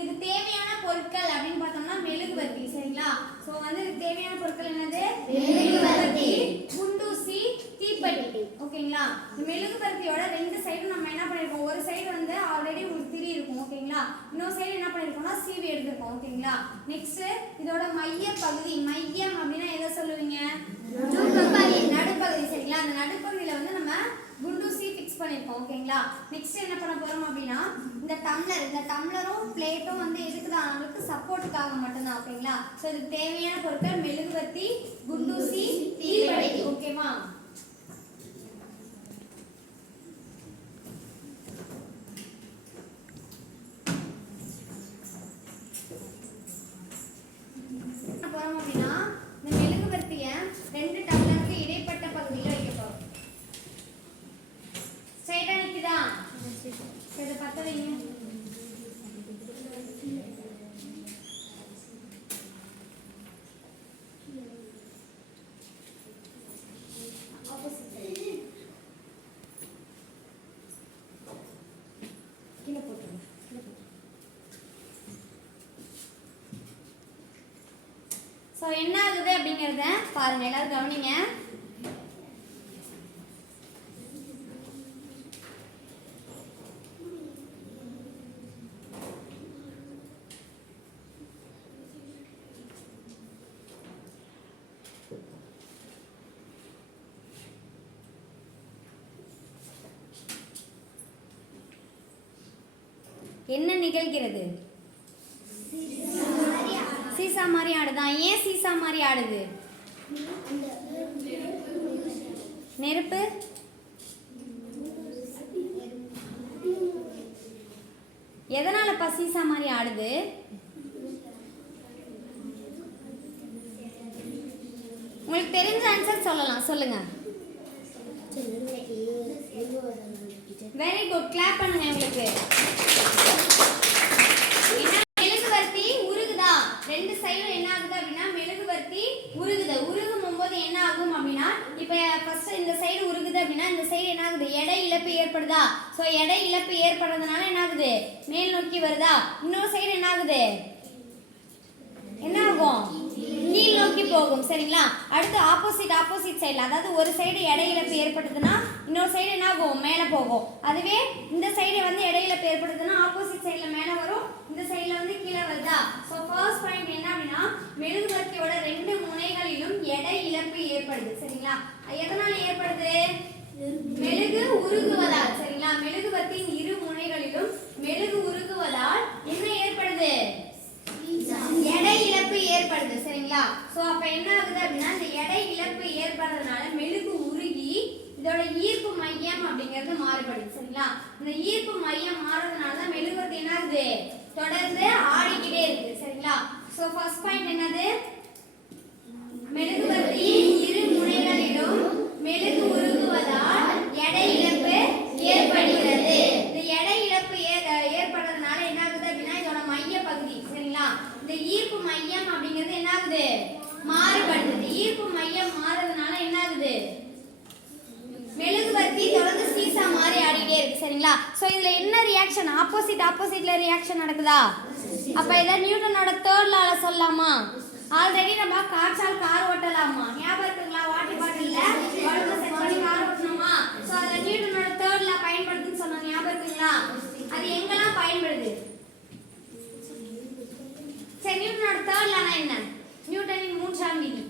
இதுக்கு தேவையான பொருட்கள் அப்படின்னு பார்த்தோம்னா மெழுகுவர்த்தி சரிங்களா? ஸோ வந்து இதுக்கு தேவையான பொருட்கள் என்னது? மெழுகுவர்த்தி. குண்டூசி தீப்பெட்டி ஓகேங்களா? இந்த மெழுகுவர்த்தியோட ரெண்டு சைடும் நம்ம என்ன பண்ணிருக்கோம்? ஒரு சைடு வந்து ஆல்ரெடி உங்களுக்கு திரி இருக்கும் ஓகேங்களா? இன்னொரு சைடு என்ன பண்ணிருக்கோம்னா சீவி எடுத்திருக்கோம் ஓகேங்களா? நெக்ஸ்ட் இதோட மைய பகுதி மையம் அப்படின்னா எதை சொல்லுவீங்க? நடுப்பகுதி. சரிங்களா? அந்த நடுப்பகுதியில வந்து நம்ம குண்டூசி ஃபிக்ஸ் பண்ணிருக்கோம் ஓகேங்களா? நெக்ஸ்ட் என்ன பண்ண போறோம் அப்படின்னா இந்த டம்ளர் இந்த டம்ளரும் பிளேட்டும் வந்து எதுக்கு தான் நம்மளுக்கு சப்போர்ட்டுக்காக மட்டும்தான் ஓகேங்களா? ஸோ இதுக்கு தேவையான பொருட்கள் மெழுகுவர்த்தி குண்டூசி தீவடை ஓகேவா? என்ன போறோம் அப்படின்னா இந்த மெழுகுவர்த்தியை ரெண்டு டம்ளருக்கு ஸோ என்ன ஆகுது அப்படிங்கிறத பாருங்க எல்லாரும் கவனிங்க. என்ன நிகழ்கிறது? சீசா மாதிரி ஆடுதான் ஏன் சீசா மாதிரி ஆடுது? நெருப்பு? எதனால சீசா மாதிரி ஆடுது? உங்களுக்கு தெரிஞ்ச ஆன்சர் சொல்லலாம். சொல்லுங்க. வெரி குட் கிளாப் பண்ணுங்க உங்களுக்கு என்ன மெழுகுவர்த்தி உருகுதா ரெண்டு சைடும் என்ன ஆகுது அப்படின்னா மெழுகுவர்த்தி உருகுது உருகும் போது என்ன ஆகும் அப்படின்னா இப்போ ஃபர்ஸ்ட் இந்த சைடு உருகுது அப்படின்னா இந்த சைடு என்ன ஆகுது எடை இழப்பு ஏற்படுதா? ஸோ எடை இழப்பு ஏற்படுறதுனால என்ன ஆகுது மேல் நோக்கி வருதா? இன்னொரு சைடு என்ன ஆகுது என்ன ஆகும் கீழ் நோக்கி போகும் சரிங்களா? அடுத்து ஆப்போசிட் ஆப்போசிட் சைடில் அதாவது ஒரு சைடு எடை இழப்பு ஏற்படுதுன்னா இன்னொரு சைடு என்ன ஆகும் மேலே போகும். அதுவே இந்த சைடு வந்து எடை இழப்பு ஏற்படுதுன்னா ஆப்போசிட் சைடில் மேலே வரும் இந்த சைடில் வந்து கீழே வருதா ஸோ ஃபர்ஸ்ட் பாயிண்ட் என்ன அப்படின்னா மெழுகுவர்த்தியோட ரெண்டு முனைகளிலும் எடை இழப்பு ஏற்படுது சரிங்களா? எதனால ஏற்படுது? மெழுகு உருகுவதால். சரிங்களா? மெழுகுவர்த்தியின் இரு முனைகளிலும் மெழுகு உருகுவதால் என்ன ஏற்படுது? எடை இழப்பு ஏற்படுது. சரிங்களா? சோ அப்ப என்ன ஆகுது அப்படின்னா இந்த எடை இழப்பு ஏற்படுறதுனால மெழுகு உருகி இதோட ஈர்ப்பு மையம் அப்படிங்கிறது மாறுபடுது சரிங்களா? இந்த ஈர்ப்பு மையம் மாறுறதுனால தான் மெழுகுவர்த்தி என்ன ஆகுது தொடர்ந்து ஆடிக்கிட்டே இருக்கு சரிங்களா? சோ ஃபர்ஸ்ட் பாயிண்ட் என்னது மெழுகுவர்த்தி இரு முனைகளிலும் மெழுகு உருகுவதால் எடை இழப்பு ஏற்படுகிறது இந்த எடை இழப்பு ஏ- ஏற்படுறதுனால என்ன ஆகுது அப்படின்னா இதோட மைய பகுதி சரிங்களா இந்த ஈர்ப்பு மையம் அப்படிங்கிறது என்ன ஆகுது மாறுபடுது ஈர்ப்பு மையம் மாறுறதுனால என்ன ஆகுது மெழுகுவர்த்தி தொடர்ந்து சீசா மாறி ஆடிட்டே இருக்கு சரிங்களா? சோ இதுல என்ன ரியாக்ஷன் ஆப்போசிட் ஆப்போசிட்ல ரியாக்ஷன் நடக்குதா? அப்ப இத நியூட்டனோட தேர்ட் லால சொல்லலாமா? ஆல்ரெடி நம்ம காற்றால் கார் ஓட்டலாமா? ஞாபகம் இருக்குங்களா? வாட்டர் பாட்டில்ல பல்பை செட் பண்ணி Family